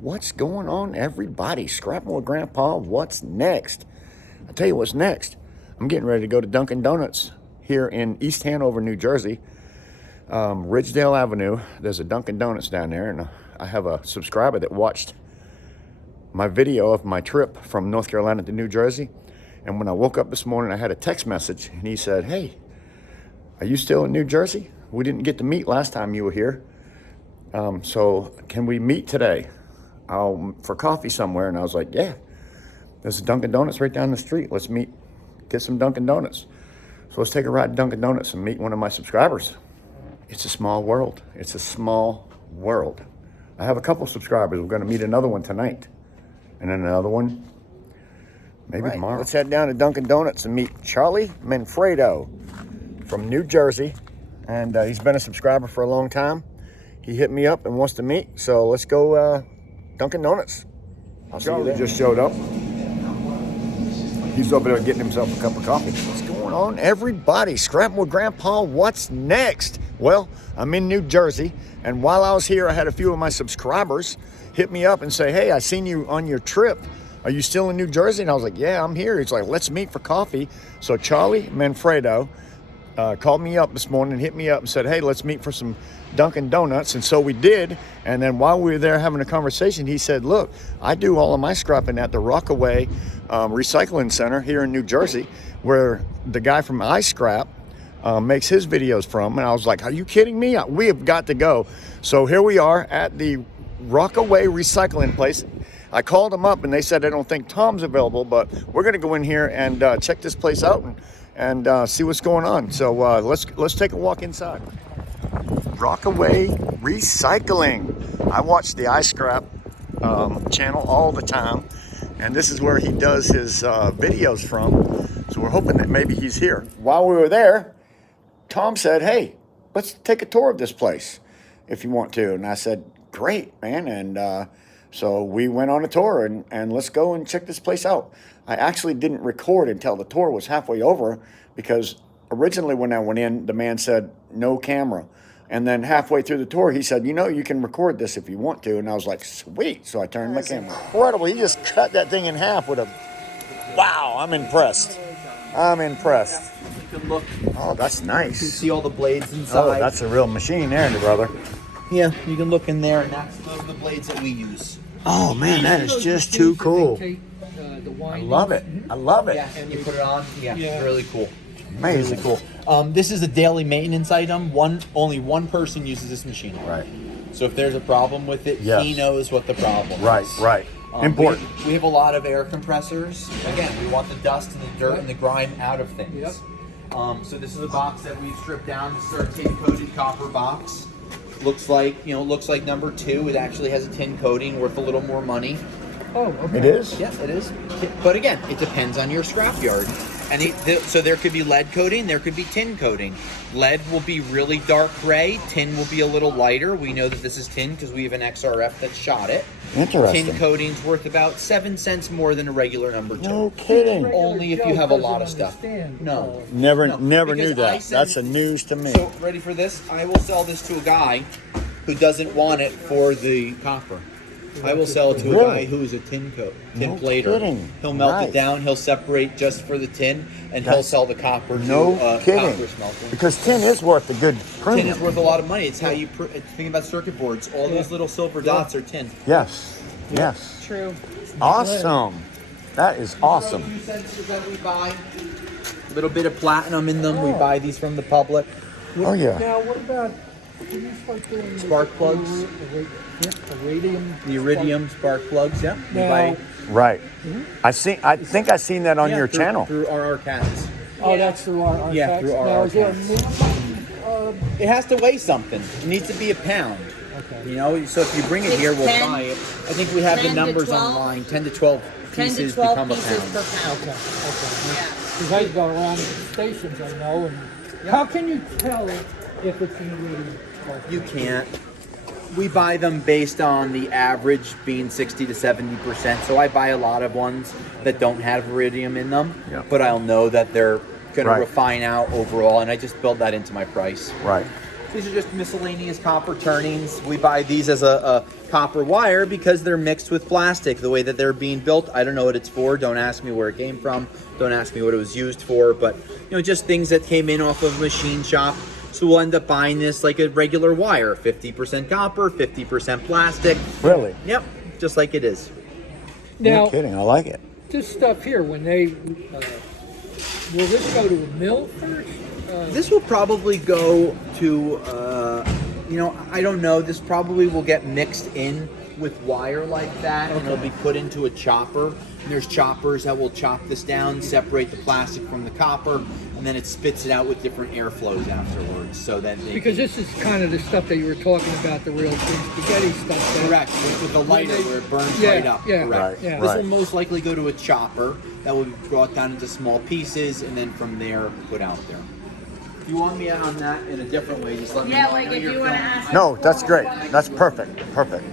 What's going on, everybody? Scrapping with Grandpa, what's next? I'll tell you what's next. I'm getting ready to go to Dunkin' Donuts here in East Hanover, New Jersey. Ridgedale Avenue. There's a Dunkin' Donuts down there, and I have a subscriber that watched my video of my trip from North Carolina to New Jersey. And when I woke up this morning, I had a text message, and he said, "Hey, are you still in New Jersey? We didn't get to meet last time you were here. So can we meet today for coffee somewhere?" And I was like, "Yeah, there's a Dunkin' Donuts right down the street. Let's meet, get some Dunkin' Donuts." So let's take a ride to Dunkin' Donuts and meet one of my subscribers. It's a small world. It's a small world. I have a couple subscribers. We're going to meet another one tonight, and then another one maybe tomorrow. Let's head down to Dunkin' Donuts and meet Charlie Manfredo from New Jersey, and he's been a subscriber for a long time. He hit me up and wants to meet, so let's go Dunkin' Donuts. Charlie just showed up. He's over there getting himself a cup of coffee. What's going on, everybody? Scrapping with Grandpa, what's next? Well, I'm in New Jersey, and while I was here, I had a few of my subscribers hit me up and say, "Hey, I seen you on your trip. Are you still in New Jersey?" And I was like, "Yeah, I'm here." He's like, "Let's meet for coffee." So Charlie Manfredo called me up this morning and hit me up and said, "Hey, let's meet for some Dunkin' Donuts." And so we did. And then while we were there having a conversation, he said, "Look, I do all of my scrapping at the Rockaway Recycling Center here in New Jersey, where the guy from ISCRAP makes his videos from." And I was like, "Are you kidding me? We have got to go." So here we are at the Rockaway Recycling place. I called them up and they said, "I don't think Tom's available, but we're going to go in here and check this place out and see what's going on." So let's take a walk inside. Rockaway Recycling. I watch the ISCRAP channel all the time, and this is where he does his videos from. So we're hoping that maybe he's here. While we were there, Tom said, "Hey, let's take a tour of this place if you want to." And I said, "Great, man." And so we went on a tour, and let's go and check this place out. I actually didn't record until the tour was halfway over, because originally when I went in, the man said, "No camera." And then halfway through the tour, he said, "You can record this if you want to." And I was like, "Sweet." So I turned my camera. Incredible. He just cut that thing in half with a... Wow, I'm impressed. I'm impressed. You can look. Oh, that's nice. You can see all the blades inside. Oh, that's a real machine there, brother. Yeah, you can look in there, and those are the blades that we use. Oh, man, that is just too cool. I love it. I love it. Yeah, and you put it on. Yeah, really cool. Amazing. Really cool. This is a daily maintenance item. Only one person uses this machine. Right. So if there's a problem with it, yes, he knows what the problem is. Right. Important. We have a lot of air compressors. Again, we want the dust and the dirt and the grime out of things. Yep. So this is a box that we've stripped down. This is our tin coated copper box. Looks like number 2. It actually has a tin coating worth a little more money. Oh, okay. It is? Yeah, it is. But again, it depends on your scrapyard. And so there could be lead coating, there could be tin coating. Lead will be really dark gray. Tin will be a little lighter. We know that this is tin because we have an XRF that shot it. Interesting. Tin coating's worth about 7 cents more than a regular number 2. No kidding. Only if you have a lot of stuff. No. Never knew Because that. That's a news to me. So, ready for this? I will sell this to a guy who doesn't want it for the copper. I will sell it to a guy who is a tin plater. Kidding. He'll melt it down. He'll separate just for the tin, and he'll sell the copper to kidding. copper smelter. Because tin is worth a good premium. Tin is worth a lot of money. It's how you think about circuit boards. All those little silver dots are tin. Yes. True. Awesome. That is awesome. Few sensors that we buy. A little bit of platinum in them. We buy these from the public. Oh yeah. Now, what about can you start doing Spark plugs. The iridium spark plugs. Yeah. We buy. Right. I think I seen that on your channel. Through RR Cats. Oh, that's through our Yeah, through now, RR is there a Cats. minimum, It has to weigh something. It needs to be a pound. okay. So if you bring it here, we'll 10, buy it. I think we have the 10 to numbers 12. online. 10 to 12 10 pieces to 12 become a pieces pound. per pound. Okay. Yeah. Because I go around the stations, I know, and how can you tell if it's an iridium? You can't. We buy them based on the average being 60 to 70%. So I buy a lot of ones that don't have iridium in them, but I'll know that they're going to refine out overall, and I just build that into my price. Right. These are just miscellaneous copper turnings. We buy these as a copper wire because they're mixed with plastic. The way that they're being built, I don't know what it's for. Don't ask me where it came from. Don't ask me what it was used for. But, you know, just things that came in off of a machine shop. So we'll end up buying this like a regular wire. 50% copper, 50% plastic. Really? Yep, just like it is. Now, No kidding. I like it. this stuff here, when they, will this go to a mill first? This will probably go to, you know, I don't know. This probably will get mixed in with wire like that, and it'll be put into a chopper. And there's choppers that will chop this down, separate the plastic from the copper, and then it spits it out with different airflows afterwards. So that they Because this is kind of the stuff that you were talking about, the real big spaghetti stuff. that- correct with the lighter where it burns Yeah, right up. yeah, Correct. right, yeah. This right. will most likely go to a chopper that will be brought down into small pieces, and then from there put out there. If you want me on that in a different way, just let me know. Yeah, I like know if you're you want to filming. ask. No, that's great. That's perfect. Perfect.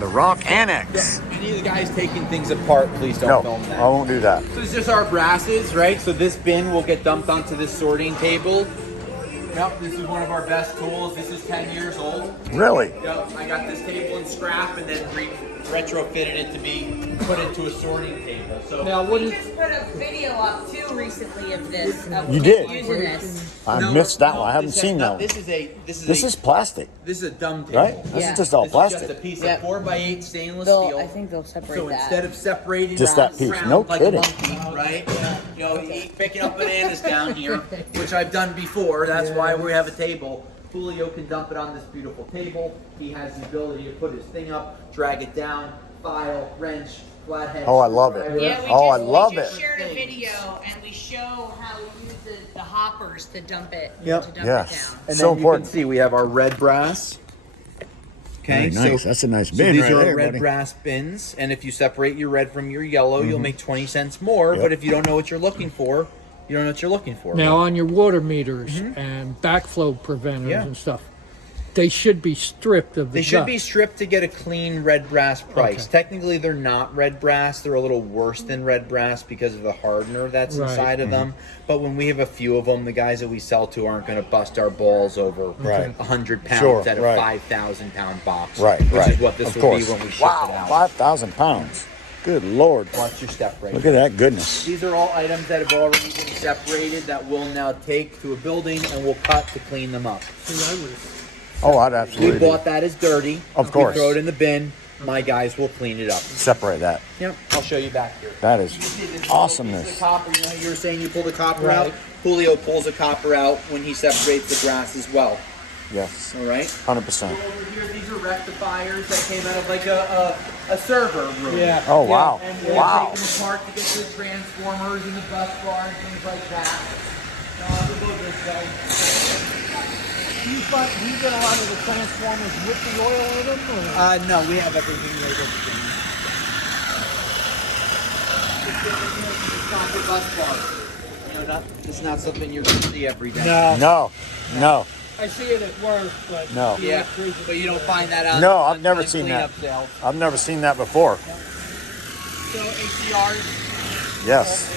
The Rock Annex. Any of the guys taking things apart, please don't No, film that. I won't do that. So this is just our brasses, right? So this bin will get dumped onto this sorting table. Yep, this is one of our best tools. This is 10 years old. Really? Yep, I got this table in scrap and then retrofitted it to be put into a sorting table. So Now, what We is, just put a video up too recently of this. Of You did? using this. I No, missed that no, one. I haven't this has seen not- that one. This is plastic, a dumb table. right? This Yeah. is just all This is just a plastic. piece Yep. of 4x8 stainless They'll, steel. I think they'll separate So that. instead of separating Just round that piece. round No like kidding. a monkey, right? You know, picking up bananas down here, which I've done before. That's why we have a table. Julio can dump it on this beautiful table. He has the ability to put his thing up, drag it down, file, wrench, flathead. Oh, I love it. Yeah, we Oh, I just, love we just it. shared a video and we show how we use the hoppers to dump it. Yep. To dump Yes. it down. And So then important. you can see we have our red brass. Okay, Very nice. That's a nice so bin these right are our there, red buddy. brass bins, and if you separate your red from your yellow, you'll make 20 cents more. Yep. But if you don't know what you're looking for, you don't know what you're looking for. now on your water meters and backflow preventers Yeah. and stuff, they should be stripped of the They should dust. be stripped to get a clean red brass price. Okay. Technically, they're not red brass. They're a little worse than red brass because of the hardener that's Right. inside of them. But when we have a few of them, the guys that we sell to aren't going to bust our balls over Right. 100 pounds Sure, at a right. 5,000 pound box. Right, which right. is what this of will course. be when we ship it Wow, out. 5,000 pounds. Good Lord. Watch your step right Look at that goodness. These are all items that have already been separated that we'll now take to a building and we'll cut to clean them up. See, I would've- Oh, I'd We absolutely bought that as dirty. Of course. We throw it in the bin. My guys will clean it up. separate that. Yep. I'll show you back here. That is See, this is awesomeness. the copper. You know, you were saying you pull the copper Right. out. Julio pulls the copper out when he separates the brass as well. Yes, All right. 100%. Over here, these are rectifiers that came out of like a server room. Yeah. Oh, wow. And we'll Wow. take them apart to get to the transformers and the bus bar and things like that. We'll go this way. Do you get a lot of the transformers with the oil in them? Or? No, we have everything labeled. It's bus bar. You know, it's not something you're going to see every day. No, no, I see it at work, but No. the Yeah, electricity- but you don't find that out. No, I've never seen that. Sales. I've never seen that before. So ACRs, Yes.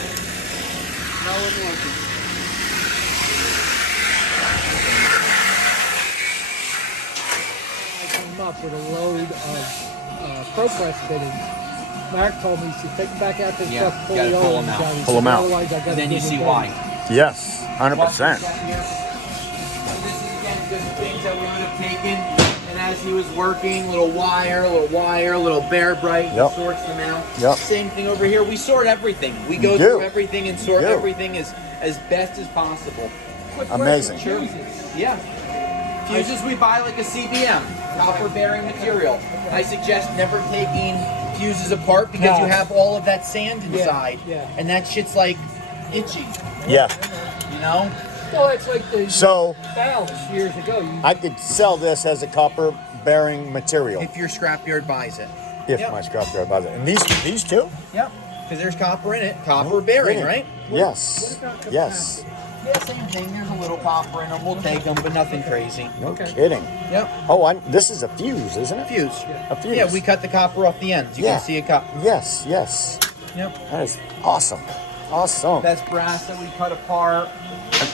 no one working. I come up with a load of ProPress fittings. Mark told me to take them back out to the Yeah, truck, you gotta pull them out. down. He Pull said, 'em out. Otherwise, I gotta And then you dig see them why. down. Yes, 100%. This is again just things that we would have taken, and as he was working, little wire, little bare bright, Yep. he sorts them out. Yep. Same thing over here. We sort everything. We go You through do. everything and sort You do. everything as best as possible. Quick Amazing. question, fuses. Yeah. Fuses we buy like a CBM, copper bearing material. I suggest never taking fuses apart because No. you have all of that sand inside, yeah. and that shit's like itchy. Yeah. You know. Well, it's like the So valves years ago. You, I could sell this as a copper bearing material If your scrapyard buys it. if Yep. my scrapyard buys it. And these two? Yep. Because there's copper in it. Copper No bearing, kidding. right? Yes. What about Yes. Yeah, same thing. There's a little copper in them. We'll take them, but nothing crazy. No Okay. kidding. Yep. Oh, this is a fuse, isn't it? Fuse. A fuse. Yeah, we cut the copper off the ends. You Yeah. can see a copper. Yes, yes. Yep. That is awesome. Awesome. That's brass that we cut apart.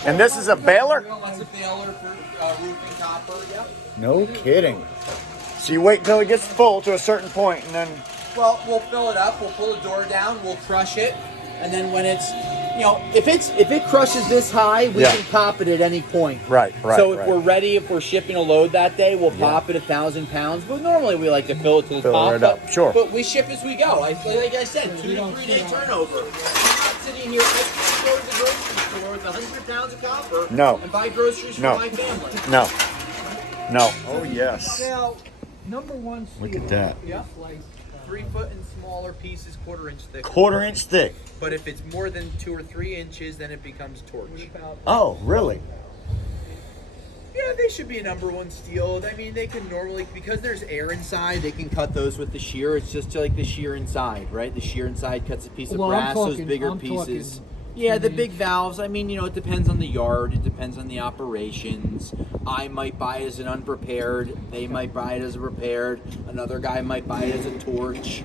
And this is a baler? That's a baler for roofing copper. Yep. No kidding. So you wait until it gets full to a certain point, and then Well, we'll fill it up. We'll pull the door down. We'll crush it, and then when it's, if it crushes this high, we can pop it at any point. Right. So if we're ready, if we're shipping a load that day, we'll pop it 1,000 pounds. But normally we like to fill it to the top. It up. Sure. But we ship as we go. Like I said, 2 to 3 day turnover. I'm not sitting here. I can't go to the grocery store with 100 pounds of copper. No. And buy groceries for my family. No. Oh yes. Now, Number one steel. Look at that. Yep. 3 foot and smaller pieces, 1/4 inch thick. 1/4 inch thick. But if it's more than 2 or 3 inches, then it becomes torch. Oh, really? Yeah, they should be a number one steel. I mean, they can normally, because there's air inside, they can cut those with the shear. It's just like the shear inside, right? The shear inside cuts a piece of brass, those bigger pieces. Yeah, the big valves. I mean, it depends on the yard. It depends on the operations. I might buy it as an unprepared. They might buy it as a repaired. Another guy might buy it as a torch.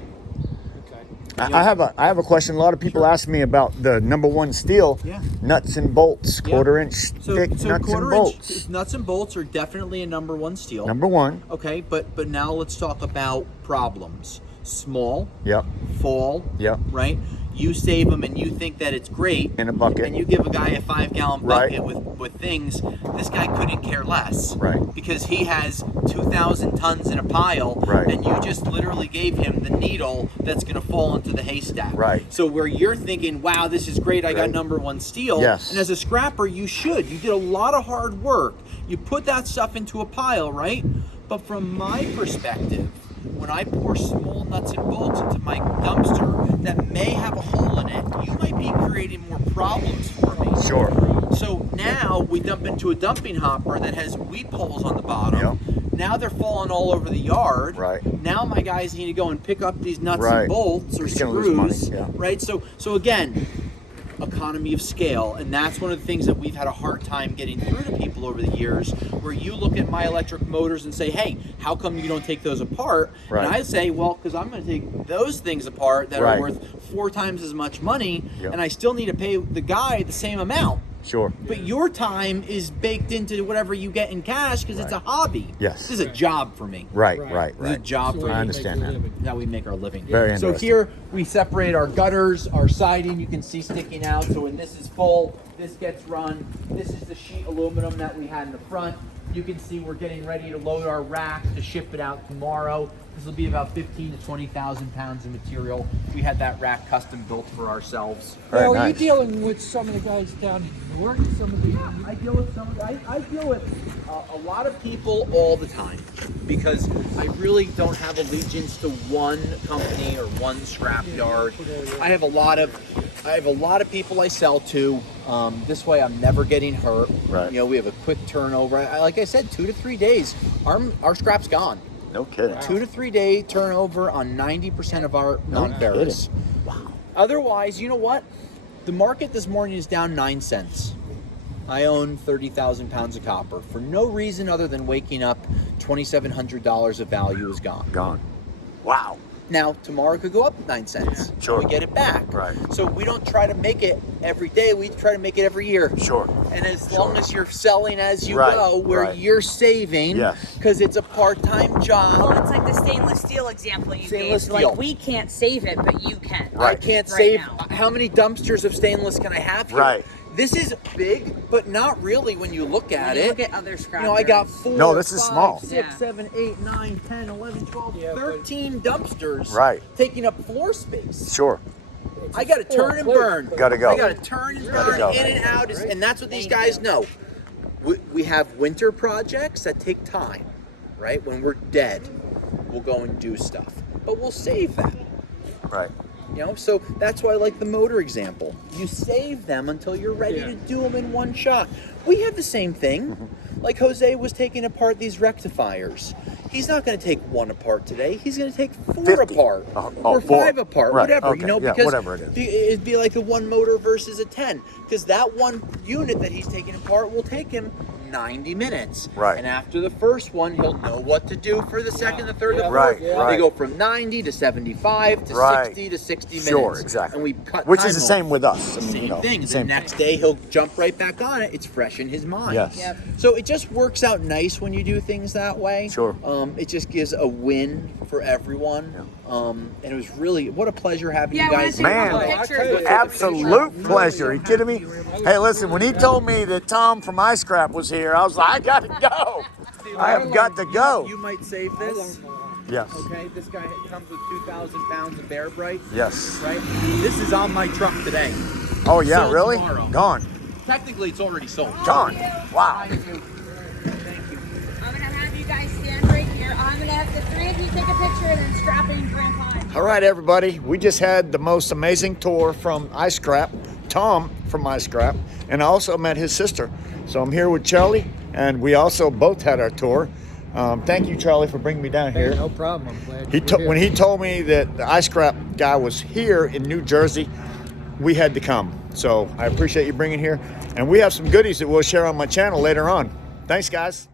I have a question. A lot of people ask me about the number one steel. Yeah. Nuts and bolts, 1/4 inch thick nuts and 1/4 bolts. inch nuts and bolts are definitely a number one steel. Number one. Okay, but now let's talk about problems. Small. Yep. Fall. Yep. Right? You save them and you think that it's great. In a bucket. And you give a guy a 5-gallon bucket with things. This guy couldn't care less. Right. Because he has 2,000 tons in a pile. Right. And you just literally gave him the needle that's going to fall into the haystack. Right. So where you're thinking, wow, this is great. I got number one steel. Yes. And as a scrapper, you should. You did a lot of hard work. You put that stuff into a pile, right? But from my perspective, when I pour small nuts and bolts into my dumpster that may have a hole in it, you might be creating more problems for me. Sure. So now we dump into a dumping hopper that has weep holes on the bottom. Yep. Now they're falling all over the yard. Right. Now my guys need to go and pick up these nuts Right. and bolts or He's gonna lose money, screws. yeah. Right. So again, economy of scale, and that's one of the things that we've had a hard time getting through to people over the years, where you look at my electric motors and say, hey, how come you don't take those apart? Right. And I say, well, because I'm going to take those things apart that are worth 4 times as much money, and I still need to pay the guy the same amount. Sure. But your time is baked into whatever you get in cash because it's a hobby. Yes. This is a job for me. Right. This is a job for me. I understand that. That's how we make our living. Very So interesting. here we separate our gutters, our siding, you can see sticking out. So when this is full, this gets run. This is the sheet aluminum that we had in the front. You can see we're getting ready to load our rack to ship it out tomorrow. This will be about 15 to 20,000 pounds of material. We had that rack custom built for ourselves. Very Well, nice. you dealing with some of the guys down in New York, some of the... I deal with I deal with a lot of people all the time because I really don't have allegiance to one company or one scrap yard. I have a lot of people I sell to. This way, I'm never getting hurt. Right. We have a quick turnover. Like I said, 2 to 3 days, our scrap's gone. No kidding. 2 to 3 day turnover on 90% of our non-ferrous. Wow. Otherwise, you know what? The market this morning is down 9 cents. I own 30,000 pounds of copper. For no reason other than waking up, $2,700 of value is gone. Gone. Wow. Now, tomorrow could go up 9 cents. Sure. We get it back. Right. So we don't try to make it every day. We try to make it every year. Sure. And as long as you're selling as you Right, go, where right. you're saving, Yes. because it's a part-time job. Well, it's like the stainless steel example you Stainless gave. steel. Like, we can't save it, but you can. I can't Right save. now. How many dumpsters of stainless can I have here? Right. This is big, but not really when you look at When you it. look at other scrap I got yards. 4, No, this is 5, small. 6, Yeah. 7, 8, 9, 10, 11, 12, Yeah, but- 13 dumpsters. Right. Taking up floor space. Sure. I got to turn and burn. Gotta go. I got to turn and Gotta burn go. in and out, and that's what these Thank guys you. know. We have winter projects that take time, right? When we're dead, we'll go and do stuff, but we'll save that. Right. So that's why I like the motor example. You save them until you're ready to do them in one shot. We have the same thing. Like Jose was taking apart these rectifiers. He's not going to take one apart today. He's going to take 4 50. apart or 4. 5 apart, Right. whatever. Okay. Yeah, Because whatever it is. it'd be like a 1 motor versus a 10. Because that one unit that he's taking apart will take him 90 minutes. Right. And after the first one, he'll know what to do for the second, the third, the fourth. Right, Yeah. right. They go from 90 to 75 to Right. 60 to 60 minutes. Sure, exactly. And we cut Which time is the off. same with us. I mean, Same you know, thing. The same next day he'll jump right back on it. It's fresh in his mind. Yes. Yep. So it just works out nice when you do things that way. Sure. It just gives a win for everyone. And it was really what a pleasure having Yeah, you I wanna guys. see Man, a couple pictures. absolute pleasure. Are you kidding me? Hey, listen, when he told me that Tom from ISCRAP was here, I was like, I got to go. I have got to go. You might save this. Yes. Okay, this guy comes with 2,000 pounds of Bear Bright. Yes. Right. This is on my truck today. Oh, yeah, Sold really? tomorrow. Gone. Technically, it's already sold. Gone. Wow. Thank you. I'm gonna have you guys stand right here. I'm gonna have the three of you take a picture and then strap in Grandpa. All right, everybody. We just had the most amazing tour from ISCRAP, Tom from ISCRAP, and I also met his sister. So I'm here with Charlie, and we also both had our tour. Thank you, Charlie, for bringing me down here. Hey, no problem. I'm glad When he told me that the ISCRAP guy was here in New Jersey, we had to come. So I appreciate you bringing here. And we have some goodies that we'll share on my channel later on. Thanks, guys.